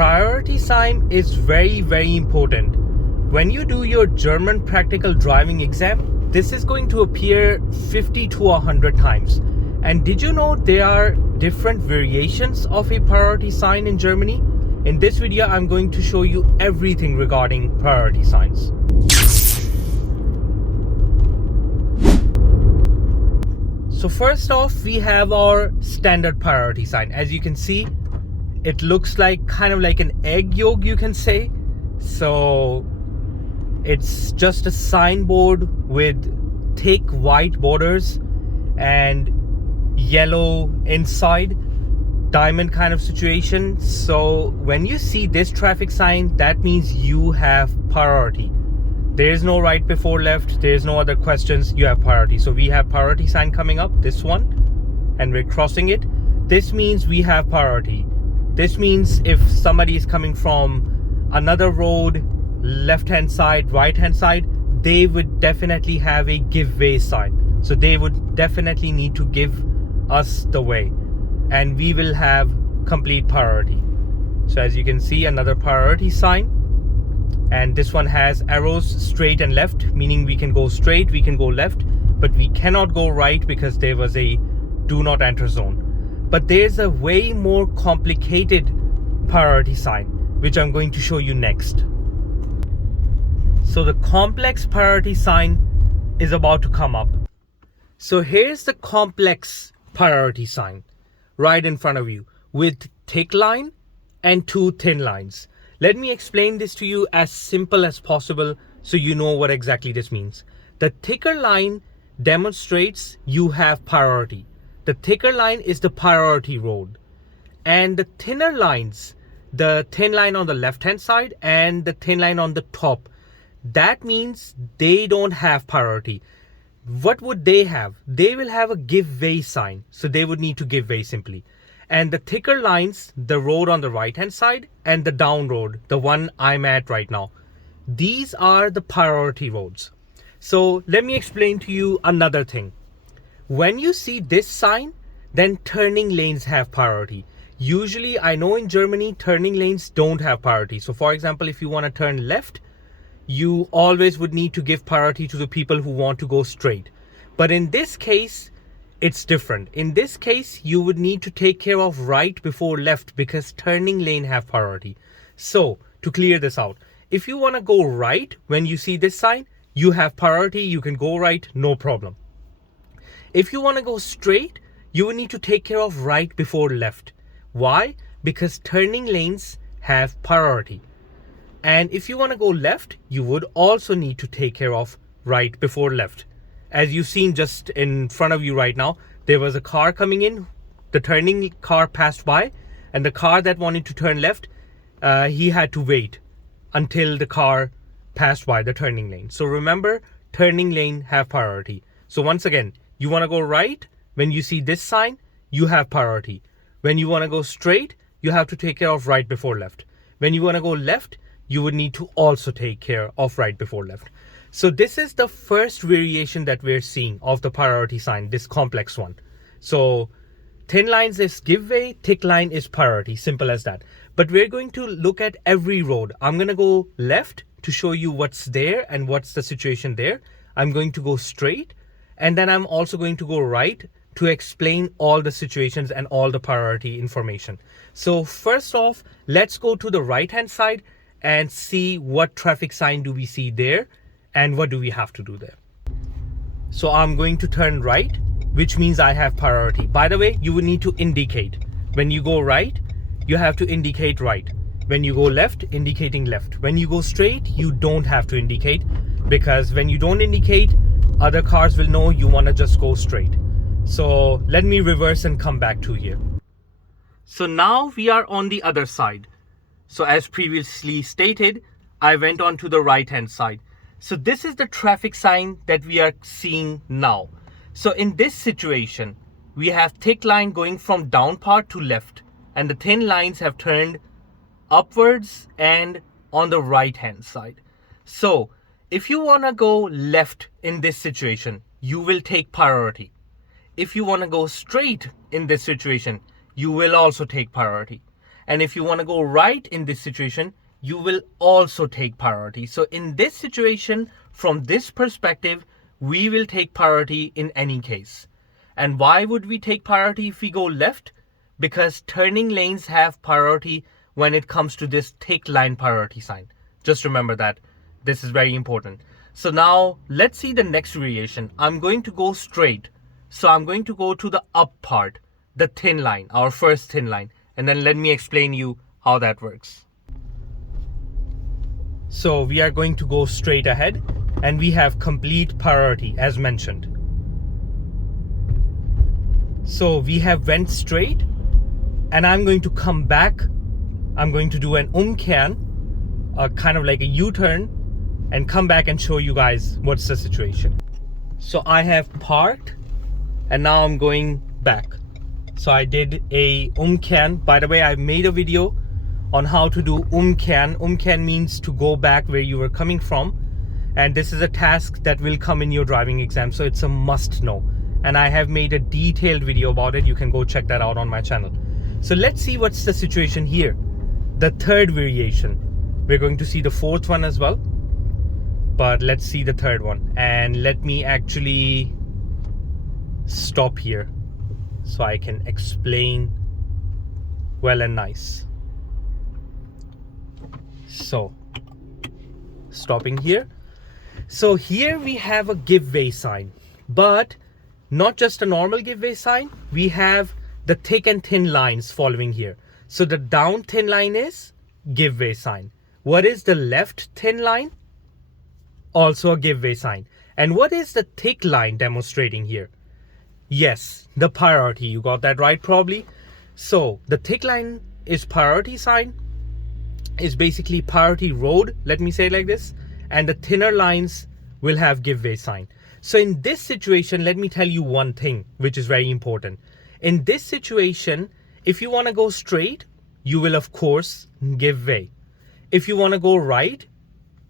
Priority sign is very, very important. When you do your German practical driving exam, this is going to appear 50 to 100 times. And did you know there are different variations of a priority sign in Germany? In this video, I'm going to show you everything regarding priority signs. So first off, we have our standard priority sign. As you can see, it looks like kind of like an egg yolk, you can say. So it's just a signboard with thick white borders and yellow inside, diamond kind of situation. So when you see this traffic sign, that means you have priority. There is no right before left, there is no other questions, you have priority. So we have priority sign coming up, this one, and we're crossing it. This means we have priority. This means if somebody is coming from another road, left hand side, right hand side, they would definitely have a give way sign. So they would definitely need to give us the way, and we will have complete priority. So as you can see, another priority sign, and this one has arrows straight and left, meaning we can go straight, we can go left, but we cannot go right because there was a do not enter zone. But there's a way more complicated priority sign, which I'm going to show you next. So the complex priority sign is about to come up. So here's the complex priority sign right in front of you with thick line and two thin lines. Let me explain this to you as simple as possible so you know what exactly this means. The thicker line demonstrates you have priority. The thicker line is the priority road, and the thinner lines, the thin line on the left hand side and the thin line on the top, that means they don't have priority. What would they have? They will have a give way sign, so they would need to give way simply. And the thicker lines, the road on the right hand side and the down road, the one I'm at right now, these are the priority roads. So let me explain to you another thing. When you see this sign, then turning lanes have priority. Usually, I know in Germany, turning lanes don't have priority. So for example, if you want to turn left, you always would need to give priority to the people who want to go straight. But in this case, it's different. In this case, you would need to take care of right before left because turning lane have priority. So to clear this out, if you want to go right, when you see this sign, you have priority, you can go right, no problem. If you want to go straight, you will need to take care of right before left. Why? Because turning lanes have priority. And if you want to go left, you would also need to take care of right before left. As you've seen just in front of you right now, there was a car coming in, the turning car passed by, and the car that wanted to turn left, he had to wait until the car passed by the turning lane. So remember, turning lane have priority. So once again, you want to go right, when you see this sign, you have priority. When you want to go straight, you have to take care of right before left. When you want to go left, you would need to also take care of right before left. So this is the first variation that we're seeing of the priority sign, this complex one. So thin lines is give way, thick line is priority, simple as that. But we're going to look at every road. I'm going to go left to show you what's there and what's the situation there. I'm going to go straight, and then I'm also going to go right to explain all the situations and all the priority information. So first off, let's go to the right hand side and see what traffic sign do we see there and what do we have to do there. So I'm going to turn right, which means I have priority. By the way, you will need to indicate. When you go right, you have to indicate right. When you go left, indicating left. When you go straight, you don't have to indicate, because when you don't indicate, other cars will know you want to just go straight. So let me reverse and come back to here. So now we are on the other side. So as previously stated, I went on to the right hand side. So this is the traffic sign that we are seeing now. So in this situation, we have thick line going from down part to left, and the thin lines have turned upwards and on the right hand side. So if you want to go left in this situation, you will take priority. If you want to go straight in this situation, you will also take priority. And if you want to go right in this situation, you will also take priority. So in this situation, from this perspective, we will take priority in any case. And why would we take priority if we go left? Because turning lanes have priority when it comes to this thick line priority sign. Just remember that. This is very important. So now let's see the next variation. I'm going to go straight. So I'm going to go to the up part, the thin line, our first thin line. And then let me explain you how that works. So we are going to go straight ahead and we have complete priority as mentioned. So we have went straight and I'm going to come back. I'm going to do an umkehren, kind of like a U-turn, and come back and show you guys what's the situation. So I have parked and now I'm going back. So I did a umkehren. By the way, I made a video on how to do umkehren. Umkehren means to go back where you were coming from. And this is a task that will come in your driving exam. So it's a must know. And I have made a detailed video about it. You can go check that out on my channel. So let's see what's the situation here. The third variation. We're going to see the fourth one as well. But let's see the third one. And let me actually stop here so I can explain well and nice. So stopping here. So here we have a give way sign, but not just a normal give way sign. We have the thick and thin lines following here. So the down thin line is give way sign. What is the left thin line? Also a give way sign. And what is the thick line demonstrating here? Yes, the priority. You got that right probably. So the thick line is priority sign, is basically priority road, let me say it like this, and the thinner lines will have give way sign. So in this situation, let me tell you one thing which is very important. In this situation, if you want to go straight, you will of course give way. If you want to go right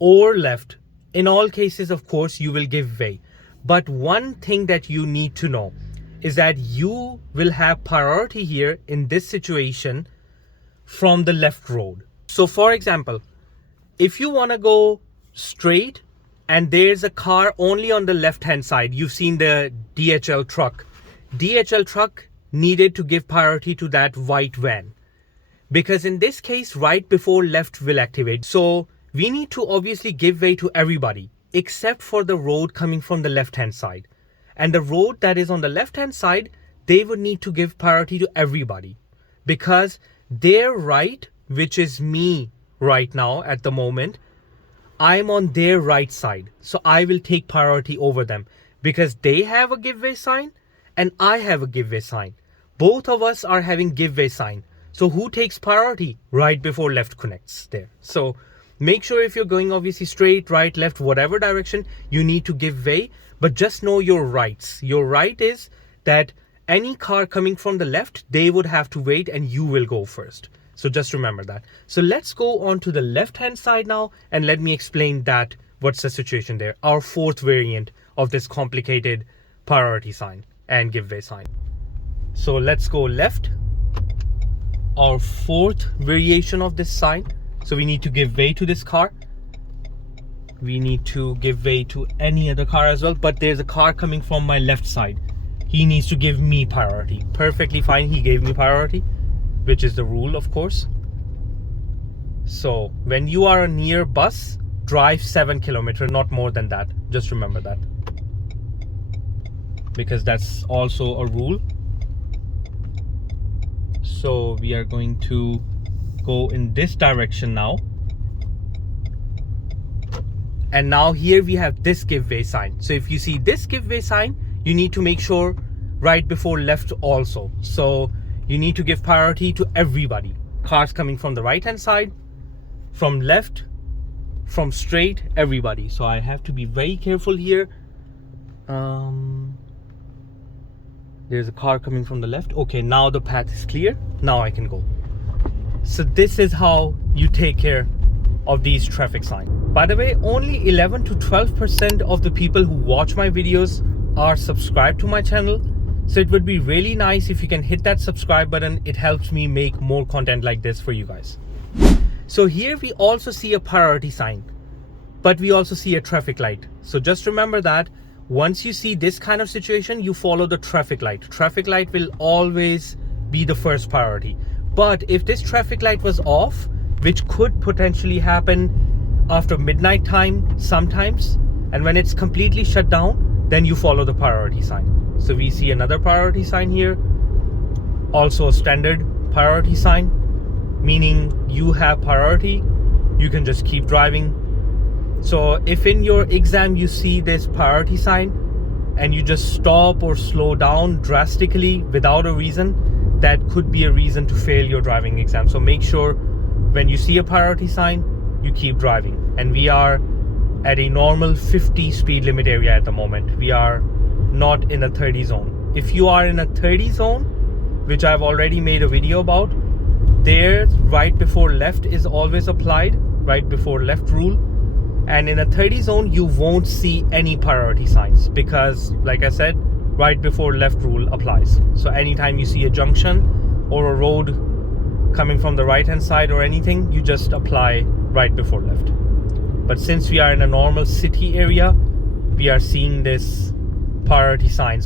or left, in all cases of course you will give way. But one thing that you need to know is that you will have priority here in this situation from the left road. So for example, if you want to go straight and there's a car only on the left hand side, you've seen the DHL truck. DHL truck needed to give priority to that white van, because in this case right before left will activate. So we need to obviously give way to everybody except for the road coming from the left hand side. And the road that is on the left hand side, they would need to give priority to everybody, because their right, which is me right now at the moment, I'm on their right side. So I will take priority over them because they have a give way sign and I have a give way sign. Both of us are having give way sign. So who takes priority? Right before left connects there. So make sure if you're going obviously straight, right, left, whatever direction, you need to give way. But just know your rights. Your right is that any car coming from the left, they would have to wait and you will go first. So just remember that. So let's go on to the left hand side now and let me explain that. What's the situation there? Our fourth variant of this complicated priority sign and give way sign. So let's go left. Our fourth variation of this sign. So we need to give way to this car. We need to give way to any other car as well. But there's a car coming from my left side. He needs to give me priority. Perfectly fine. He gave me priority, which is the rule, of course. So when you are near bus, drive 7 kilometers, not more than that. Just remember that, because that's also a rule. So we are going to go in this direction now. And now here we have this give way sign. So if you see this give way sign, you need to make sure right before left also. So you need to give priority to everybody. Cars coming from the right hand side, from left, from straight, everybody. So I have to be very careful here. There's a car coming from the left. Okay, now the path is clear. Now I can go. So this is how you take care of these traffic signs. By the way, only 11 to 12% of the people who watch my videos are subscribed to my channel. So it would be really nice if you can hit that subscribe button. It helps me make more content like this for you guys. So here we also see a priority sign, but we also see a traffic light. So just remember that once you see this kind of situation, you follow the traffic light. Traffic light will always be the first priority. But if this traffic light was off, which could potentially happen after midnight time sometimes, and when it's completely shut down, then you follow the priority sign. So we see another priority sign here, also a standard priority sign, meaning you have priority, you can just keep driving. So if in your exam you see this priority sign and you just stop or slow down drastically without a reason, that could be a reason to fail your driving exam. So make sure when you see a priority sign, you keep driving. And we are at a normal 50 speed limit area at the moment. We are not in a 30 zone. If you are in a 30 zone, which I've already made a video about, there right before left is always applied, right before left rule. And in a 30 zone, you won't see any priority signs because, like I said, right before left rule applies. So anytime you see a junction or a road coming from the right hand side or anything, you just apply right before left. But since we are in a normal city area, we are seeing this priority signs.